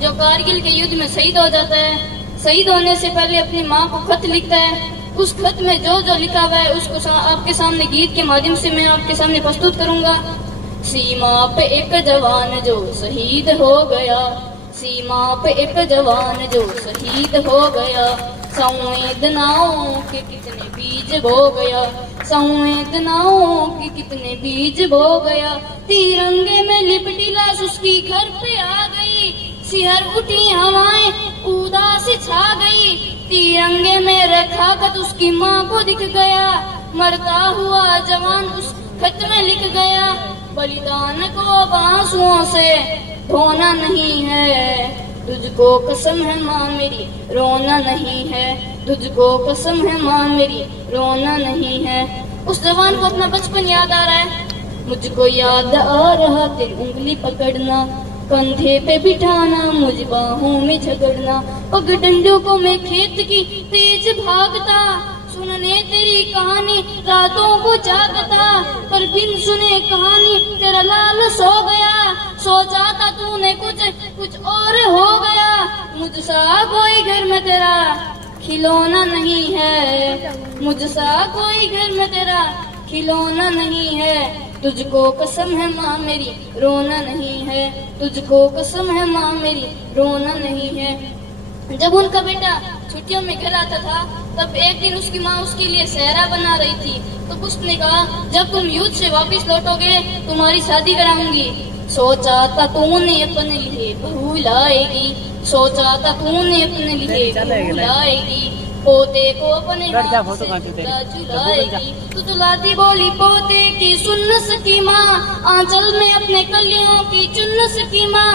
जो कारगिल के युद्ध में शहीद हो जाता है, शहीद होने से पहले अपनी माँ को खत लिखता है। उस खत में जो जो लिखा हुआ है उसको आपके सामने गीत के माध्यम से मैं आपके सामने प्रस्तुत करूंगा। सीमा पे एक जवान जो शहीद हो गया, सीमा पे एक जवान जो शहीद हो गया, संवेदनाओं के कितने बीज बो गया, संवेदनाओं के कितने बीज बो गया। तिरंगे में लिपटी लाश उसकी घर पे आ गई, सिहर उठी हवाएं उदासी छा गई। तिरंगे में रखा खत उसकी माँ को दिख गया, मरता हुआ जवान उस खत में लिख गया। बलिदान को आंसुओं से धोना नहीं है, तुझको कसम है माँ मेरी रोना नहीं है, तुझको कसम है माँ मेरी रोना नहीं है। उस जवान को अपना बचपन याद आ रहा है। मुझको याद आ रहा तेरी उंगली पकड़ना, कंधे पे बिठाना, मुझ बाहों में झगड़ना, पग डंडों को मैं खेत की तेज भागता, सुनने तेरी कहानी रातों को जागता, पर बिन सुने कहानी तेरा लाल सो गया। सोचा था तूने कुछ और हो गया, मुझसा कोई घर में तेरा खिलौना नहीं है, मुझसा कोई घर में तेरा खिलौना नहीं है। तुझको कसम है माँ मेरी रोना नहीं है, तुझको कसम है माँ मेरी रोना नहीं है। जब उनका बेटा छुट्टियों में घर आता था तब एक दिन उसकी माँ उसके लिए सेहरा बना रही थी। तो उसने कहा जब तुम युद्ध से वापस लौटोगे तुम्हारी शादी कराऊंगी। सोचा था तूने अपने लिए बहू लाएगी, सोचा था तूने अपने लिए बहू लाएगी, पोते को अपने हाथ से झुलाएगी। तू तुलाती बोली पोते की सुन सकी माँ, आंचल में अपने कलियों की चुन सकी माँ।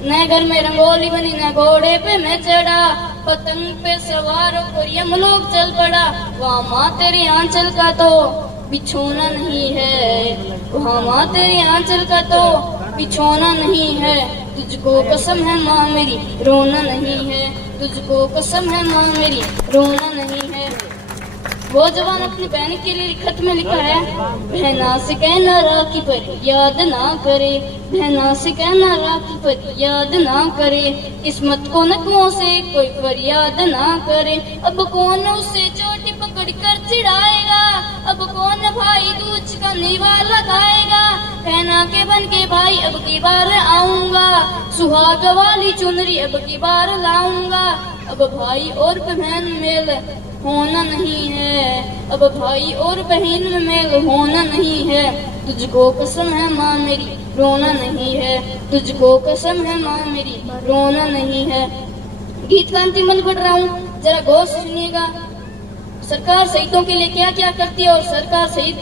न घर में रंगोली बनी न घोड़े पे मैं चढ़ा, पतंग पे सवार होकर यमलोक चल पड़ा। वहाँ माँ तेरी आंचल का तो बिछोना नहीं है, वहाँ माँ तेरी आंचल का तो बिछोना नहीं है। तुझको कसम है माँ मेरी रोना नहीं है, तुझको कसम है माँ मेरी रोना नहीं है। वो जवान अपनी बहन के लिए खत में लिखा है, बहना से कहना राखी पर याद ना करे, बहना से कहना राखी पर याद ना करे, किस्मत को नखों से कोई फरियाद ना करे। अब कौन उसे चोटी पकड़ कर चिढ़ाएगा, अब कौन भाई दूज का नीवा लगाएगा। कहना के बन के भाई अब की बार आऊंगा, सुहाग वाली चुनरी अब की बार लाऊंगा। अब भाई और बहन मेल होना नहीं है, अब भाई और बहन में मेल होना नहीं है। तुझको कसम है माँ मेरी रोना नहीं है, तुझको कसम है माँ मेरी रोना नहीं है। गीत का अंतिम बंद पढ़ रहा हूँ, जरा गौर से सुनिएगा। सरकार शहीदों के लिए क्या क्या करती है और सरकार शहीद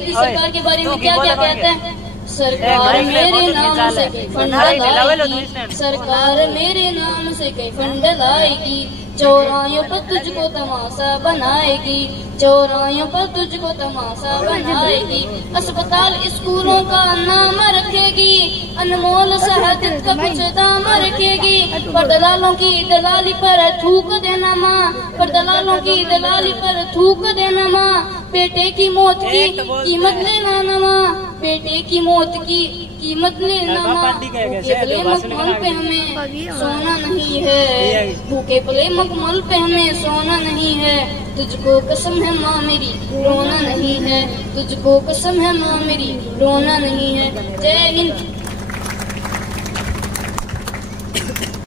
की सरकार के बारे में क्या क्या कहता है। सरकार मेरे नाम से कई फंड लाएगी, सरकार मेरे नाम से कई फंड लाएगी, चौरायों पर तुझको तमाशा बनाएगी, चौरायों पर तुझको तमाशा बनाएगी। अस्पताल स्कूलों का नाम रखेगी, अनमोल शहादत का कुछ दाम रखेगी। पर दलालों की दलाली पर थूक देना माँ, पर दलालों की दलाली पर थूक देना माँ। बेटे की मौत की कीमत लेना ना माँ, बेटे की मौत की कीमत लेना माँ। भूखे प्ले मखमल पे हमें सोना नहीं है, भूखे प्ले मखमल पे हमें सोना नहीं है। तुझको कसम है माँ मेरी रोना नहीं है, तुझको कसम है माँ मेरी रोना नहीं है। जय हिंद।